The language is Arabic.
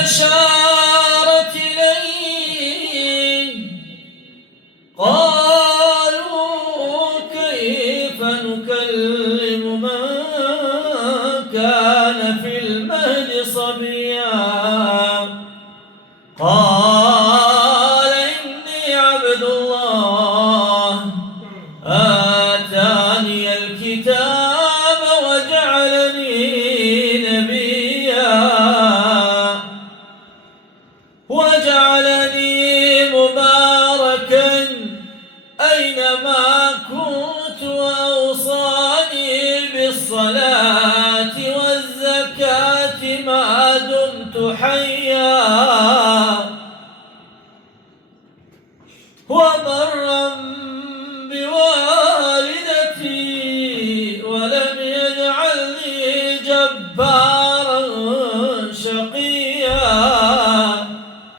أشارت إليه قالوا كيف نكلم من كان في المهد صبيا قال إني عبد الله آتاني الكتاب وجعلني نبيا وجعلني مباركا أينما كنت وأوصاني بالصلاة والزكاة ما دمت حيا